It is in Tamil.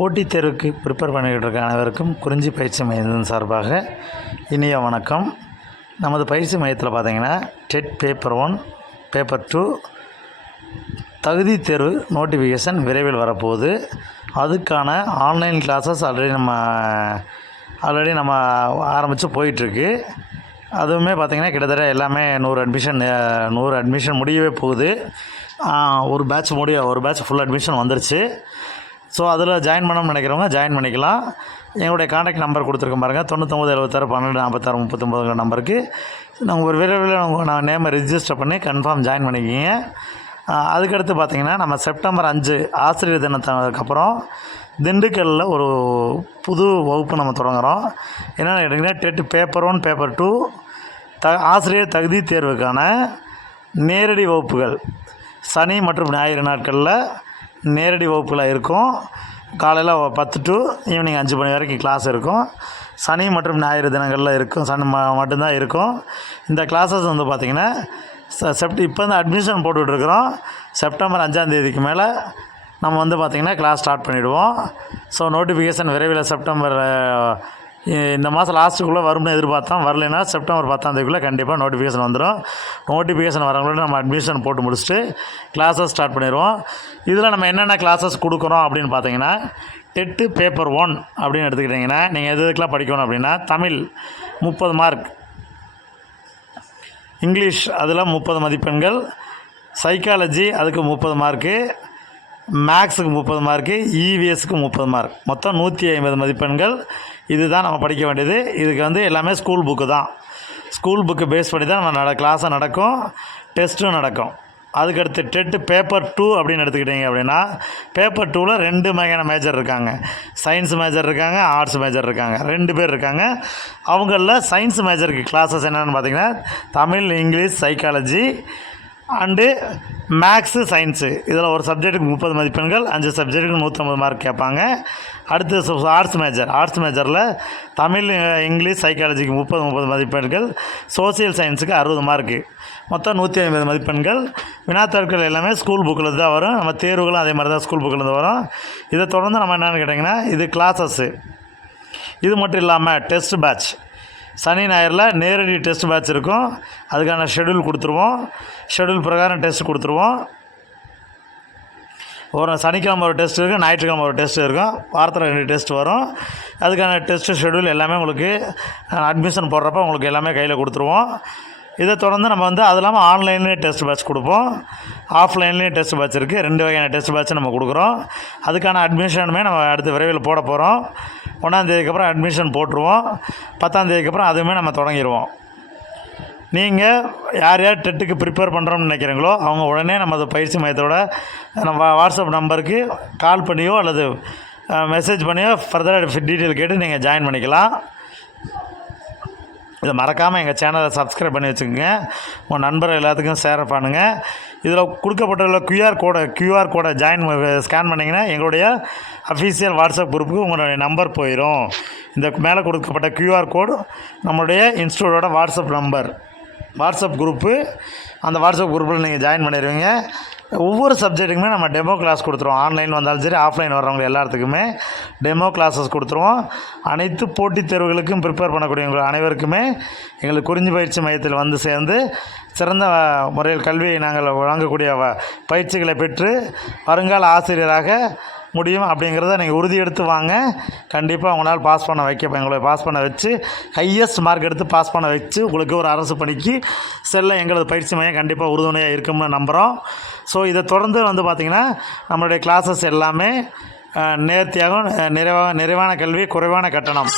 போட்டித் தேர்வுக்கு ப்ரிப்பேர் பண்ணிக்கிட்டு இருக்க அனைவருக்கும் குறிஞ்சி பயிற்சி மையத்தின் சார்பாக இனிய வணக்கம். நமது பயிற்சி மையத்தில் பார்த்திங்கன்னா டெட் பேப்பர் 1 பேப்பர் 2 தகுதி தேர்வு நோட்டிஃபிகேஷன் விரைவில் வரப்போகுது. அதுக்கான ஆன்லைன் கிளாஸஸ் ஆல்ரெடி நம்ம ஆரம்பித்து போயிட்டுருக்கு. அதுவுமே பார்த்திங்கன்னா கிட்டத்தட்ட எல்லாமே 100 அட்மிஷன் முடியவே போகுது. ஒரு பேட்ச் ஃபுல் அட்மிஷன் வந்துருச்சு. ஸோ அதில் ஜாயின் பண்ணணும்னு நினைக்கிறவங்க ஜாயின் பண்ணிக்கலாம். எங்களுடைய கான்டாக்ட் நம்பர் கொடுத்துருக்கோம் பாருங்கள், 9976124639 நம்பருக்கு நாங்கள் ஒரு விரைவில் நான் நேமை ரிஜிஸ்டர் பண்ணி கன்ஃபார்ம் ஜாயின் பண்ணிக்கிங்க. அதுக்கடுத்து பார்த்திங்கன்னா நம்ம செப்டம்பர் 5 ஆசிரியர் தினத்துக்கப்புறம் திண்டுக்கல்லில் ஒரு புது வகுப்பு நம்ம தொடங்குகிறோம். என்னென்னு கேட்டிங்கன்னா டெட் பேப்பர் 1 பேப்பர் 2 ஆசிரியர் தகுதி தேர்வுக்கான நேரடி வகுப்புகள் சனி மற்றும் ஞாயிறு நாட்களில் நேரடி வகுப்புகள் இருக்கும். காலையில் 10 to ஈவினிங் 5 மணி வரைக்கும் கிளாஸ் இருக்கும். சனி மற்றும் ஞாயிறு தினங்களில் இருக்கும், சனி மட்டும்தான் இருக்கும். இந்த கிளாஸஸ் வந்து பார்த்திங்கன்னா இப்போ வந்து அட்மிஷன் போட்டுட்ருக்குறோம். செப்டம்பர் 5ஆம் தேதிக்கு மேலே நம்ம வந்து பார்த்திங்கன்னா கிளாஸ் ஸ்டார்ட் பண்ணிவிடுவோம். ஸோ நோட்டிஃபிகேஷன் விரைவில் செப்டம்பர் இந்த மாதம் லாஸ்ட்டுக்குள்ளே வரும்னு எதிர்பார்த்தோம். வரலைன்னா செப்டம்பர் 10ஆம் தேதிக்குள்ளே கண்டிப்பாக நோட்டிஃபிகேஷன் வந்துடும். நோட்டிஃபிகேஷன் வரவங்களோட நம்ம அட்மிஷன் போட்டு முடிச்சுட்டு கிளாஸஸ் ஸ்டார்ட் பண்ணிடுவோம். இதில் நம்ம என்னென்ன கிளாஸஸ் கொடுக்குறோம் அப்படின்னு பார்த்தீங்கன்னா டெட்டு பேப்பர் 1 அப்படின்னு எடுத்துக்கிட்டிங்கன்னா நீங்கள் எதுக்கெலாம் படிக்கணும் அப்படின்னா தமிழ் 30 மார்க், இங்கிலீஷ் அதில் 30 மதிப்பெண்கள், சைக்காலஜி அதுக்கு 30 மார்க்கு, மேக்ஸுக்கு 30 மார்க்கு, இவிஎஸ்க்கு 30 மார்க், மொத்தம் 150 மதிப்பெண்கள். இதுதான் நம்ம படிக்க வேண்டியது. இதுக்கு வந்து எல்லாமே ஸ்கூல் புக்கு தான். ஸ்கூல் புக்கு பேஸ் பண்ணி தான் நம்ம கிளாஸும் நடக்கும், டெஸ்ட்டும் நடக்கும். அதுக்கடுத்து டெட்டு பேப்பர் 2 அப்படின்னு எடுத்துக்கிட்டிங்க அப்படின்னா பேப்பர் 2ல் 2 வகையான மேஜர் இருக்காங்க. சயின்ஸ் மேஜர் இருக்காங்க, ஆர்ட்ஸ் மேஜர் இருக்காங்க, 2 பேர் இருக்காங்க. அவங்களில் சயின்ஸ் மேஜருக்கு கிளாஸஸ் என்னென்னு பார்த்திங்கன்னா Tamil, English, psychology and maths, science இதில் ஒரு சப்ஜெக்ட்டுக்கு 30 மதிப்பெண்கள், 5 சப்ஜெக்ட்டுக்கு 150 மார்க் கேட்பாங்க. அடுத்து ஆர்ட்ஸ் மேஜரில் தமிழ், இங்கிலீஷ், சைக்காலஜிக்கு 30 மதிப்பெண்கள், சோசியல் சயின்ஸுக்கு 60 மார்க்கு, மொத்தம் 150 மதிப்பெண்கள். வினாத்தாட்கள் எல்லாமே ஸ்கூல் புக்கில் தான் வரும். நம்ம தேர்வுகளும் அதே மாதிரி தான் ஸ்கூல் புக்கில் இருந்து வரும். இதை தொடர்ந்து நம்ம என்னென்னு கேட்டிங்கன்னா இது கிளாஸஸ்ஸு. இது மட்டும் இல்லாமல் டெஸ்ட் பேட்ச் சனி ஞாயிறில் நேரடி டெஸ்ட் பேட்ச் இருக்கும். அதுக்கான ஷெடியூல் கொடுத்துருவோம். ஷெடியூல் பிரகாரம் டெஸ்ட் கொடுத்துருவோம். ஒரு சனிக்கிழமை ஒரு டெஸ்ட் இருக்குது, ஞாயிற்றுக்கிழமை ஒரு டெஸ்ட் இருக்கும். வாரத்தில் 2 டெஸ்ட் வரும். அதுக்கான டெஸ்ட்டு ஷெடியூல் எல்லாமே உங்களுக்கு அட்மிஷன் போடுறப்ப உங்களுக்கு எல்லாமே கையில் கொடுத்துருவோம். இதை தொடர்ந்து நம்ம வந்து அது இல்லாமல் ஆன்லைன்லேயும் டெஸ்ட் பேட்ச் கொடுப்போம், ஆஃப்லைன்லேயும் டெஸ்ட் பேட்ச் இருக்குது. 2 வகையான டெஸ்ட் பேட்ச் நம்ம கொடுக்குறோம். அதுக்கான அட்மிஷனுமே நம்ம அடுத்து விரைவில் போட போகிறோம். 1ஆம் தேதிக்கு அப்புறம் அட்மிஷன் போட்டுருவோம். 10ஆம் தேதிக்கு அப்புறம் அதுவுமே நம்ம தொடங்கிடுவோம். நீங்கள் யார் டெட்டுக்கு ப்ரிப்பேர் பண்ணுறோம்னு நினைக்கிறீங்களோ அவங்க உடனே நமது பயிற்சி மையத்தோட நம்ம வாட்ஸ்அப் நம்பருக்கு கால் பண்ணியோ அல்லது மெசேஜ் பண்ணியோ ஃபர்தர் டீட்டெயில் கேட்டு நீங்கள் ஜாயின் பண்ணிக்கலாம். இதை மறக்காமல் எங்கள் சேனலை சப்ஸ்கிரைப் பண்ணி வச்சுக்கோங்க. உங்கள் நண்பர் எல்லாத்துக்கும் ஷேர் பண்ணுங்கள். இதில் கொடுக்கப்பட்டுள்ள QR கோடை ஸ்கேன் பண்ணிங்கன்னா எங்களுடைய அஃபீஷியல் வாட்ஸ்அப் குரூப்புக்கு உங்களுடைய நம்பர் போயிடும். இந்த மேலே கொடுக்கப்பட்ட QR கோடு நம்மளுடைய இன்ஸ்டியூட்டோட வாட்ஸ்அப் குரூப்பு. அந்த வாட்ஸ்அப் குரூப்பில் நீங்கள் ஜாயின் பண்ணிடுவீங்க. ஒவ்வொரு சப்ஜெக்ட்டுக்குமே நம்ம டெமோ கிளாஸ் கொடுத்துருவோம். ஆன்லைன் வந்தாலும் சரி, ஆஃப்லைன் வர்றவங்க எல்லாத்துக்குமே டெமோ கிளாஸஸ் கொடுத்துருவோம். அனைத்து போட்டித் தேர்வுகளுக்கும் ப்ரிப்பேர் பண்ணக்கூடியவங்க அனைவருக்குமே எங்களுக்கு குறிஞ்சி பயிற்சி மையத்தில் வந்து சேர்ந்து சிறந்த முறையில் கல்வியை நாங்கள் வழங்கக்கூடிய பயிற்சிகளை பெற்று வருங்கால ஆசிரியராக முடியும் அப்படிங்கிறத நீங்கள் உறுதி எடுத்து வாங்க. கண்டிப்பாக உங்களால் எங்களை பாஸ் பண்ண வச்சு ஹையஸ்ட் மார்க் எடுத்து பாஸ் பண்ண வச்சு உங்களுக்கு ஒரு அரசு பணிக்கு செல்ல எங்களது பயிற்சி மையம் கண்டிப்பாக உறுதுணையாக இருக்கும்னு நம்புகிறோம். ஸோ இதை தொடர்ந்து வந்து பார்த்திங்கன்னா நம்மளுடைய கிளாஸஸ் எல்லாமே நேர்த்தியாகவும் நிறைவான கல்வி, குறைவான கட்டணம்